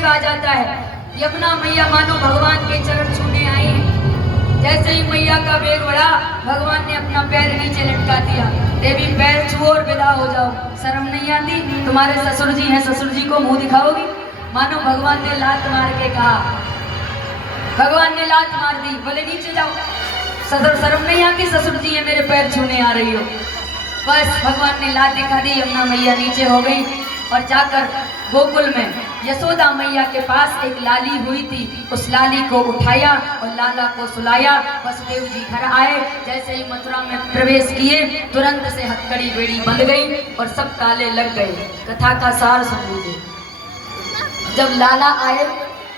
वेग आ जाता है। यमुना मैया मानो भगवान के चरण छूने आई है। जैसे ही मैया का वेग बढ़ा, भगवान ने अपना पैर नीचे लटका दिया। देवी पैर छुओ और विदा हो जाओ, शर्म नहीं आती? तुम्हारे ससुर जी हैं, ससुर जी को मुंह दिखाओगी? मानो भगवान ने लात मार के कहा, भगवान ने लात मार दी, बोले नीचे जाओ। ससुर शर्म नहीं आती? ससुर जी है, मेरे पैर छूने आ रही हो। बस भगवान ने लात दिखा दी, यमुना मैया नीचे हो गई और जाकर गोकुल में यशोदा मैया के पास एक लाली हुई थी, उस लाली को उठाया और लाला को सुलाया। वसुदेव जी घर आए, जैसे ही मथुरा में प्रवेश किए तुरंत से हथकड़ी बेड़ी बंध गई और सब ताले लग गए। कथा का सार सुन लीजिए। जब लाला आए,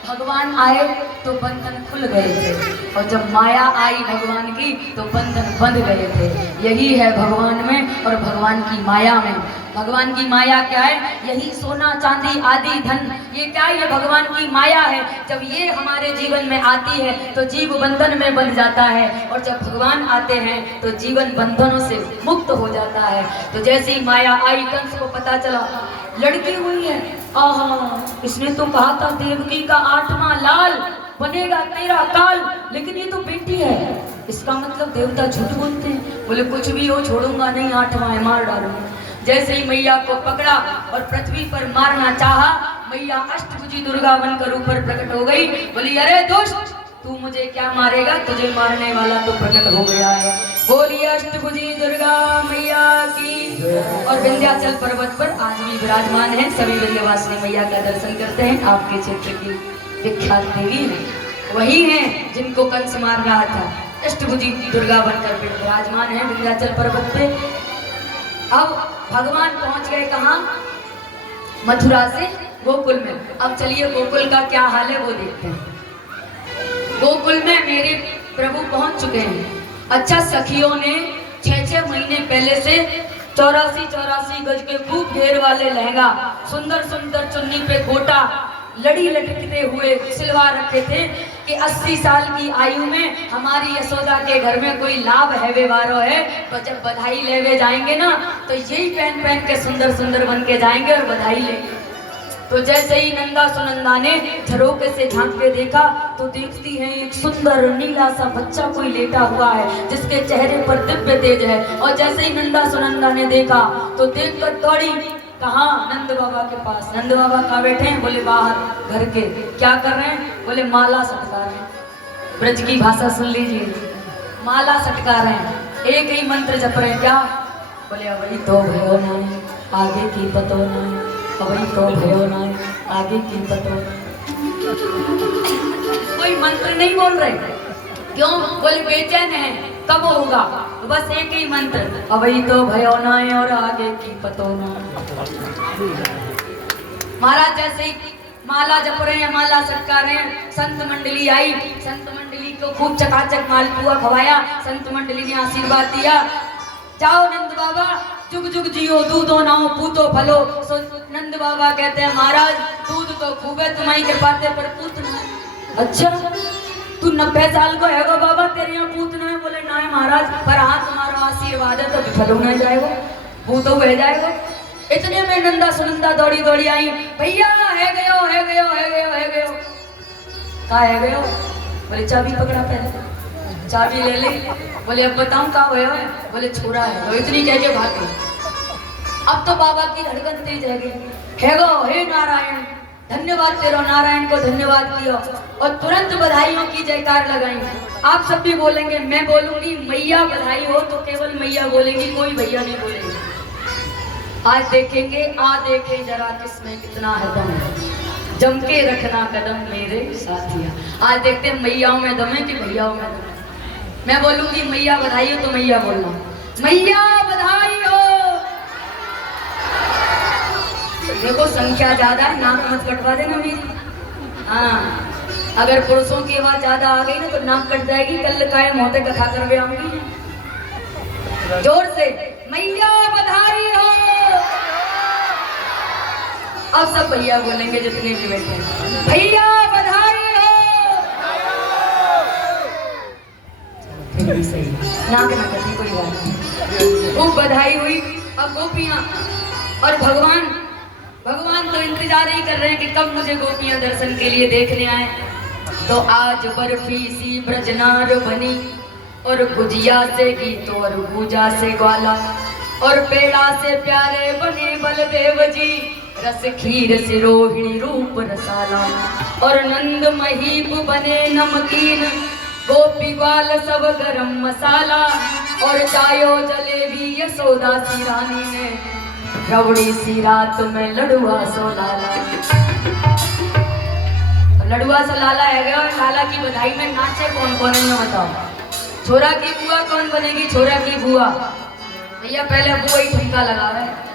भगवान आए तो बंधन खुल गए थे, और जब माया आई भगवान की तो बंधन बंध गए थे। यही है भगवान में और भगवान की माया में। भगवान की माया क्या है? यही सोना चांदी आदि धन, ये क्या है? ये भगवान की माया है। जब ये हमारे जीवन में आती है तो जीव बंधन में बंध जाता है, और जब भगवान आते हैं तो जीवन बंधनों से मुक्त हो जाता है। तो जैसे ही माया आई, कंस को पता चला लड़की हुई है। आहा, इसने तो कहा था देवकी का 8वां लाल बनेगा तेरा काल, लेकिन ये तो बेटी है। इसका मतलब देवता झूठ बोलते हैं। बोले कुछ भी हो, छोड़ूंगा नहीं, 8वां है, मार डालूंगा। जैसे ही मैया को पकड़ा और पृथ्वी पर मारना चाहा, मैया अष्टभुजी दुर्गा बनकर ऊपर प्रकट हो गई। बोली अरे दुष्ट, तू मुझे क्या मारेगा? तुझे मारने वाला तो प्रकट हो गया है। बोलिए अष्टभुजी दुर्गा मैया की। और विंध्याचल पर्वत पर आज भी विराजमान है। सभी विंध्यवासिनी मैया का दर्शन करते हैं। आपके क्षेत्र की विख्यात देवी है, वही हैं जिनको कंस मार रहा था। अष्टभुजी दुर्गा बनकर विराजमान है विंध्याचल पर्वत पे। अब भगवान पहुंच गए कहाँ? मथुरा से गोकुल में। अब चलिए गोकुल का क्या हाल है वो देखते हैं। गोकुल में मेरे प्रभु पहुंच चुके हैं। अच्छा, सखियों ने 6-6 महीने पहले से 84 गज के खूब घेर वाले लहंगा, सुंदर सुंदर चुन्नी पे गोटा, लड़ी लटकते हुए सिलवा रखे थे कि 80 साल की आयु में हमारी यशोदा के घर में कोई लाभ है व्यवहारो है, तो जब बधाई लेवे जाएंगे ना तो यही पहन पहन के सुंदर सुंदर बन के जाएंगे और बधाई लेंगे। तो जैसे ही नंदा सुनंदा ने झरोके से झांक के देखा तो देखती है एक सुंदर नीला सा बच्चा कोई लेटा हुआ है, जिसके चेहरे पर दिव्य तेज है। और जैसे ही नंदा सुनंदा ने देखा तो देखकर दौड़ी कहाँ? नंद बाबा के पास। नंद बाबा कहाँ बैठे हैं? बोले बाहर घर के। क्या कर रहे हैं? बोले माला सटका रहे हैं। ब्रज की भाषा सुन लीजिए, माला सटका रहे हैं, एक ही मंत्र जप रहे हैं। क्या? बोले अवई तो भयो ना आगे की पतो ना, अवई तो भयो ना आगे की पतो। कोई मंत्र नहीं बोल रहे। क्यों? बोले बेचैन है, कब होगा? तो बस एक ही मंत्र, अवई तो भयो ना और आगे की पतो ना। महाराज जैसे ही माला जप रहे हैं, माला सटका रहे हैं, संत मंडली आई। संत मंडली को खूब चकाचक मालपुआ खवाया। संत मंडली ने आशीर्वाद दिया, जाओ नंद बाबा जुग जुग जियो, दूधो नाओ पूतो फलो। सो नंद बाबा कहते हैं महाराज दूध तो खूब है तुम्हारी कृपा से, पर पूत ना। अच्छा, तू 90 साल को है बाबा, तेरे यहाँ पूत ना है? बोले ना है महाराज, पर हाँ तुम्हारा आशीर्वाद है तो फलो ना जाएगा, पूत तो बह जाएगा। इतने में नंदा सुनंदा दौड़ी दौड़ी आई, भैया है गयो है गयो है गयो है गयो। कहा है गयो? बोले चाबी पकड़ा, पहले चाबी ले ली। बोले अब बताऊं कहा हुआ है? बोले छोरा है। तो इतनी कह के भाग गई। अब तो बाबा की धड़कन तेज है गई। है गो, हे नारायण, धन्यवाद तेरो, नारायण को धन्यवाद किया और तुरंत बधाइयों की जयकार लगाई। आप सब भी बोलेंगे, मैं बोलूंगी मैया बधाई हो तो केवल मैया बोलेंगी, कोई भैया नहीं बोलेंगे। आज देखेंगे, देखें जरा किसमें कितना है दम, जम के रखना कदम मेरे साथिया। आज देखते हैं मैयाओं में दम है कि भैयाओं में दम है। मैं बोलूंगी मैया बधाई हो तो मैया बोलना, मैया बधाई हो। देखो संख्या ज्यादा है, नाक मत कटवा देना मेरी। हाँ, अगर पुरुषों की आवाज ज्यादा आ गई ना तो नाक कट जाएगी। कल काय मोहते कथा करवे आऊंगी। जोर से मैया बधाई हो। अब सब भैया बोलेंगे जितने भी बैठे हैं, भैया बधाई हो। फिर भी सही, नाक ना कटी कोई बात नहीं। खूब बधाई हुई। अब गोपियां और भगवान तो इंतजार ही कर रहे हैं कि कब मुझे गोपियां दर्शन के लिए देखने आए। तो आज बर्फी सी ब्रजनार बनी और गुजिया से गीत और पूजा से ग्वाला और पेड़ा से प्यारे बने बलदेव जी, रस खीर से रोहिणी रूप रसाला और नंद महीप बने नमकीन, गोपी ग्वाल सब गरम मसाला और चायो जलेबी यशोदा सी रानी ने, रबड़ी सी रात में लड़ुआ सो लाला। लड़ुआ सा लाला है गया, लाला की बधाई में नाचे कौन कौन है बताओ। छोरा की बुआ कौन बनेगी, छोरा की बुआ। भैया पहले बुआ ही ठुमका लगा रहा है।